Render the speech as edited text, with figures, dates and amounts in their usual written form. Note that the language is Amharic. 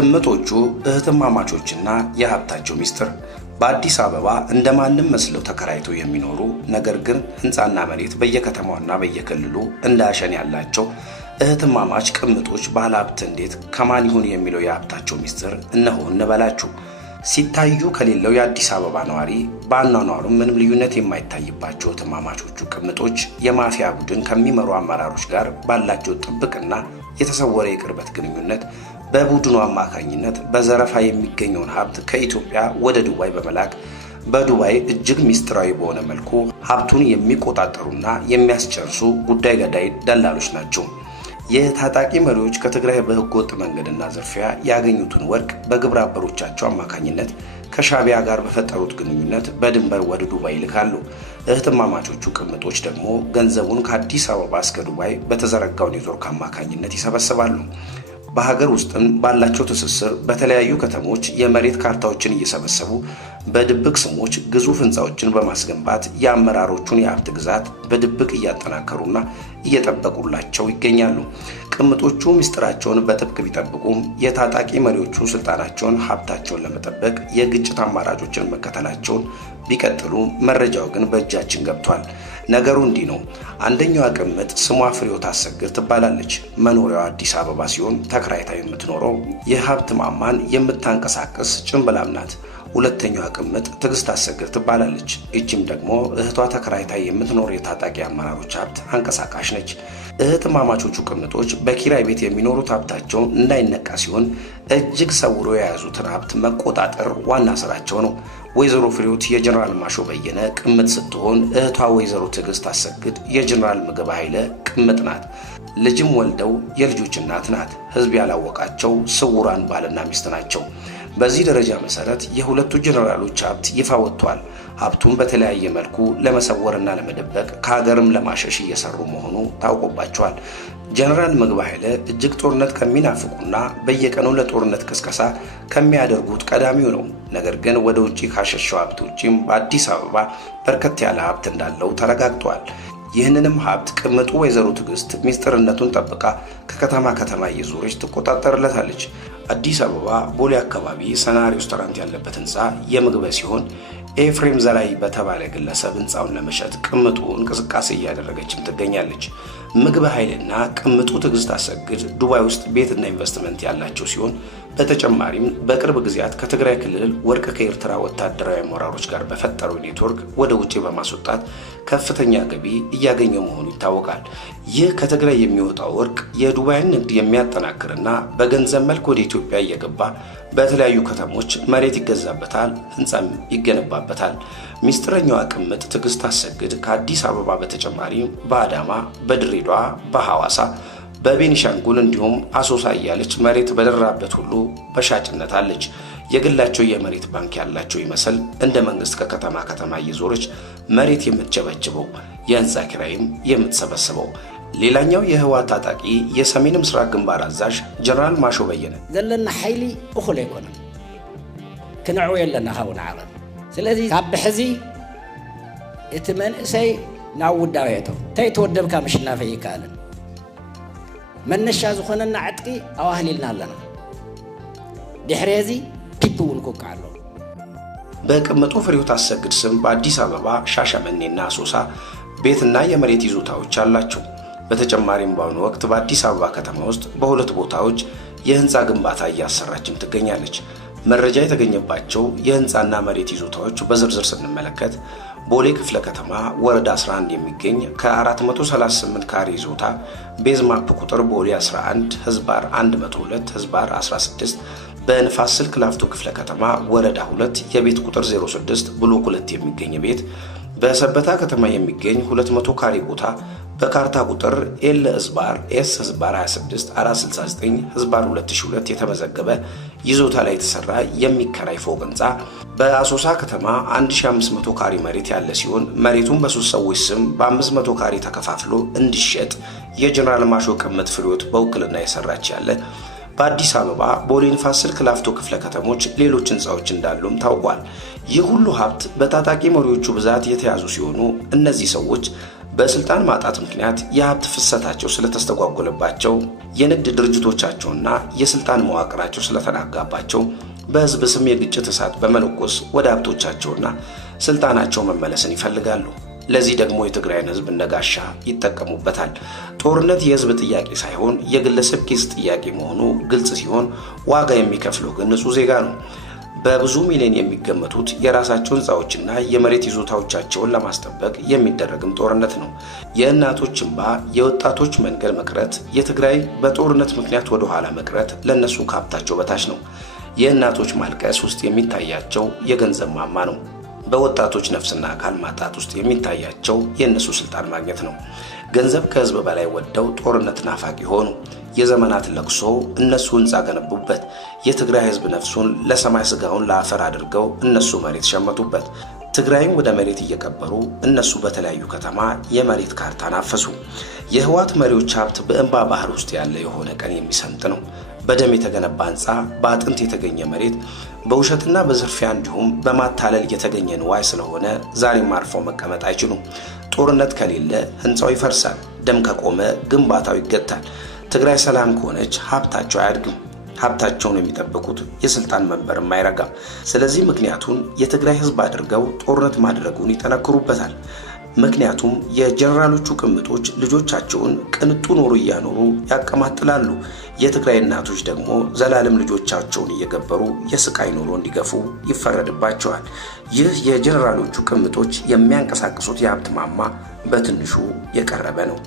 ቅምጦቹ እህትማማቾችና የሀብታቸው ሚስጥር በአዲስ አበባ እንደማንም መስለው ተከራይተው የሚኖሩ ነገር ግን ህንጻና መሬት በየከተማውና በየክልሉ እንዳሸን ያላቸው እህትማማች ቅምጦች ባለሀብት እንዴት ከማን ይሁን የሚለው የሀብታቸው ሚስጥር እነሆ እንበላችሁ። ሲታዩ ከሌለው የአዲስ አበባ ነዋሪ በአኗኗሩ ምንም ልዩነት የማይታይባቸው እህትማማቾቹ ቅምጦች የማፊያ ቡድን ከሚመሩ አመራሮች ጋር ባላቸው ጥብቅና የተሰወረ የቅርበት ግንኙነት በቡድኑ አማካኝነት በዘረፋ የሚገኘውን ሀብት ከኢትዮጵያ ወደ ዱባይ በመላክ በዱባይ እጅግ ሚስጥራዊ በሆነ መልኩ ሀብቱን የሚቆጣጠሩና የሚያስጨርሱ ጉዳይ ገዳይ ደላሎች ናቸው። የታጣቂ መሪዎች ከትግራይ በህገወጥ መንገድና ዝርፊያ ያገኙትን ወርቅ በግብረ አበሮቻቸው አማካኝነት ከሻቢያ ጋር በፈጠሩት ግንኙነት በድንበር ወደ ዱባይ ይልካሉ። እህትማማቾቹ ቅምጦች ደግሞ ገንዘቡን ከአዲስ አበባ እስከ ዱባይ በተዘረጋው ኔትወርክ አማካኝነት ይሰበስባሉ። በሀገር ውስጥም ባላቸው ትስስር በተለያዩ ከተሞች የመሬት ካርታዎችን እየሰበሰቡ በድብቅ ስሞች ግዙፍ ህንፃዎችን በማስገንባት የአመራሮቹን የሀብት ግዛት በድብቅ እያጠናከሩና እየጠበቁላቸው ይገኛሉ። ቅምጦቹ ምስጢራቸውን በጥብቅ ቢጠብቁም የታጣቂ መሪዎቹ ስልጣናቸውን፣ ሀብታቸውን ለመጠበቅ የግጭት አማራጮችን መከተላቸውን ቢቀጥሉ መረጃው ግን በእጃችን ገብቷል። ነገሩ እንዲህ ነው። አንደኛዋ ቅምጥ ስሟ ፍሬሕይወት አሰግድ ትባላለች። መኖሪያዋ አዲስ አበባ ሲሆን ተከራይታ የምትኖረው የሀብት ማማን የምታንቀሳቅስ ጭንብላም ናት። ሁለተኛዋ ቅምጥ ትዕግስት አሰግድ ትባላለች። እጅም ደግሞ እህቷ ተከራይታ የምትኖር የታጣቂ አመራሮች ሀብት አንቀሳቃሽ ነች። እህትማማቾቹ ቅምጦች በኪራይ ቤት የሚኖሩት ሀብታቸው እንዳይነቃ ሲሆን እጅግ ሰውሮ የያዙትን ሀብት መቆጣጠር ዋና ስራቸው ነው። ወይዘሮ ፍሬሕይወት የጀነራል ማሾ በየነ ቅምጥ ስትሆን እህቷ ወይዘሮ ትዕግስት አሰግድ የጀነራል ምግብ ኃይለ ቅምጥ ናት። ልጅም ወልደው የልጆች እናት ናት። ህዝብ ያላወቃቸው ስውራን ባልና ሚስት ናቸው። በዚህ ደረጃ መሰረት የሁለቱ ጀነራሎች ሀብት ይፋ ወጥቷል። ሀብቱን በተለያየ መልኩ ለመሰወርና ለመደበቅ ከሀገርም ለማሸሽ እየሰሩ መሆኑ ታውቆባቸዋል። ጀነራል ምግብ ኃይለ እጅግ ጦርነት ከሚናፍቁና በየቀኑ ለጦርነት ቅስቀሳ ከሚያደርጉት ቀዳሚው ነው። ነገር ግን ወደ ውጪ ካሸሸው ሀብት ውጪም በአዲስ አበባ በርከት ያለ ሀብት እንዳለው ተረጋግጧል። ይህንንም ሀብት ቅምጡ ወይዘሮ ትዕግስት ሚስጥርነቱን ጠብቃ ከከተማ ከተማ እየዞረች ትቆጣጠርለታለች። አዲስ አበባ ቦሌ አካባቢ ሰና ሬስቶራንት ያለበት ህንፃ የምግበ ሲሆን ኤፍሬም ዘላይ በተባለ ግለሰብ ህንፃውን ለመሸጥ ቅምጡ እንቅስቃሴ እያደረገችም ትገኛለች። ምግብ ኃይልና ቅምጡ ትዕግስት አሰግድ ዱባይ ውስጥ ቤትና ኢንቨስትመንት ያላቸው ሲሆን በተጨማሪም በቅርብ ጊዜያት ከትግራይ ክልል ወርቅ ከኤርትራ ወታደራዊ አመራሮች ጋር በፈጠረው ኔትወርክ ወደ ውጪ በማስወጣት ከፍተኛ ገቢ እያገኘው መሆኑ ይታወቃል። ይህ ከትግራይ የሚወጣው ወርቅ የዱባይን ንግድ የሚያጠናክርና በገንዘብ መልክ ወደ ኢትዮጵያ እየገባ በተለያዩ ከተሞች መሬት ይገዛበታል፣ ህንፃም ይገነባበታል። ሚስጥረኛዋ ቅምጥ ትዕግስት አሰግድ ከአዲስ አበባ በተጨማሪ በአዳማ፣ በድሬዳዋ፣ በሐዋሳ፣ በቤኒሻንጉል እንዲሁም አሶሳ እያለች መሬት በደራበት ሁሉ በሻጭነት አለች። የግላቸው የመሬት ባንክ ያላቸው ይመስል እንደ መንግስት ከከተማ ከተማ እየዞረች መሬት የምትቸበችበው፣ የህንፃ ኪራይም የምትሰበስበው። ሌላኛው የህወሓት ታጣቂ የሰሜን ምስራቅ ግንባር አዛዥ ጀነራል ማሾ በየነ ዘለና ኃይሊ እኹል አይኮነም ክንዕው የለና ኻውና ዓረብ ስለዚህ ካብ ሕዚ እቲ መንእሰይ ናብ ውዳቤቶ ተይተወደብካ ምሽናፈ ይካልን መነሻ ዝኾነና ዕጥቂ ኣዋህሊልና ኣለና ድሕሪ እዚ ፒፕ እውን ኮካ ኣሎ። በቅምጡ ፍሬሕይወት አሰግድ ስም በአዲስ አበባ ሻሸመኔና አሶሳ ቤትና የመሬት ይዞታዎች አላቸው። በተጨማሪም በአሁኑ ወቅት በአዲስ አበባ ከተማ ውስጥ በሁለት ቦታዎች የህንፃ ግንባታ እያሰራችም ትገኛለች። መረጃ የተገኘባቸው የህንፃና መሬት ይዞታዎች በዝርዝር ስንመለከት ቦሌ ክፍለ ከተማ ወረዳ 11 የሚገኝ ከ438 ካሬ ይዞታ ቤዝ ማፕ ቁጥር ቦሌ 11 ህዝባር 102 ህዝባር 16 በንፋስ ስልክ ላፍቶ ክፍለ ከተማ ወረዳ 2 የቤት ቁጥር 06 ብሎክ 2 የሚገኝ ቤት በሰበታ ከተማ የሚገኝ 200 ካሬ ቦታ በካርታ ቁጥር ኤል ህዝባር ኤስ ህዝባር 26 469 ህዝባር 2002 የተመዘገበ ይዞታ ላይ የተሰራ የሚከራይ ፎቅ ህንፃ በአሶሳ ከተማ 1500 ካሬ መሬት ያለ ሲሆን መሬቱን በሶስት ሰዎች ስም በ500 ካሬ ተከፋፍሎ እንዲሸጥ የጀነራል ማሾ ቅምጥ ፍሬሕይወት በውክልና የሰራች ያለ በአዲስ አበባ ቦሌ ንፋስ ስልክ ላፍቶ ክፍለ ከተሞች ሌሎች ህንፃዎች እንዳሉም ታውቋል። ይህ ሁሉ ሀብት በታጣቂ መሪዎቹ ብዛት የተያዙ ሲሆኑ እነዚህ ሰዎች በስልጣን ማጣት ምክንያት የሀብት ፍሰታቸው ስለተስተጓጎለባቸው፣ የንግድ ድርጅቶቻቸውና የስልጣን መዋቅራቸው ስለተናጋባቸው በህዝብ ስም የግጭት እሳት በመለኮስ ወደ ሀብቶቻቸውና ስልጣናቸው መመለስን ይፈልጋሉ። ለዚህ ደግሞ የትግራይን ህዝብ እንደጋሻ ይጠቀሙበታል። ጦርነት የህዝብ ጥያቄ ሳይሆን የግለሰብ ኪስ ጥያቄ መሆኑ ግልጽ ሲሆን፣ ዋጋ የሚከፍለው ግን ንጹህ ዜጋ ነው። በብዙ ሚሊዮን የሚገመቱት የራሳቸው ህንፃዎችና የመሬት ይዞታዎቻቸውን ለማስጠበቅ የሚደረግም ጦርነት ነው። የእናቶች እንባ፣ የወጣቶች መንገድ መቅረት፣ የትግራይ በጦርነት ምክንያት ወደ ኋላ መቅረት ለነሱ ከሀብታቸው በታች ነው። የእናቶች ማልቀስ ውስጥ የሚታያቸው የገንዘብ ማማ ነው። በወጣቶች ነፍስና አካል ማጣት ውስጥ የሚታያቸው የእነሱ ስልጣን ማግኘት ነው። ገንዘብ ከህዝብ በላይ ወደው ጦርነት ናፋቂ ሆኑ። የዘመናት ለቅሶ እነሱ ህንፃ ገነቡበት። የትግራይ ህዝብ ነፍሱን ለሰማይ ስጋውን ለአፈር አድርገው እነሱ መሬት ሸመቱበት። ትግራይን ወደ መሬት እየቀበሩ እነሱ በተለያዩ ከተማ የመሬት ካርታ ናፈሱ። የህወሓት መሪዎች ሀብት በእንባ ባህር ውስጥ ያለ የሆነ ቀን የሚሰምጥ ነው። በደም የተገነባ ህንፃ፣ በአጥንት የተገኘ መሬት፣ በውሸትና በዝርፊያ እንዲሁም በማታለል የተገኘ ንዋይ ስለሆነ ዛሬም አርፈው መቀመጥ አይችሉም። ጦርነት ከሌለ ህንፃው ይፈርሳል። ደም ከቆመ ግንባታው ይገታል። ትግራይ ሰላም ከሆነች ሀብታቸው አያድግም። ሀብታቸውን የሚጠብቁት የስልጣን መንበርም አይረጋም። ስለዚህ ምክንያቱን የትግራይ ህዝብ አድርገው ጦርነት ማድረጉን ይጠነክሩበታል። ምክንያቱም የጀነራሎቹ ቅምጦች ልጆቻቸውን ቅንጡ ኑሮ እያኖሩ ያቀማጥላሉ። የትግራይ እናቶች ደግሞ ዘላለም ልጆቻቸውን እየገበሩ የስቃይ ኑሮ እንዲገፉ ይፈረድባቸዋል። ይህ የጀነራሎቹ ቅምጦች የሚያንቀሳቅሱት የሀብት ማማ በትንሹ የቀረበ ነው።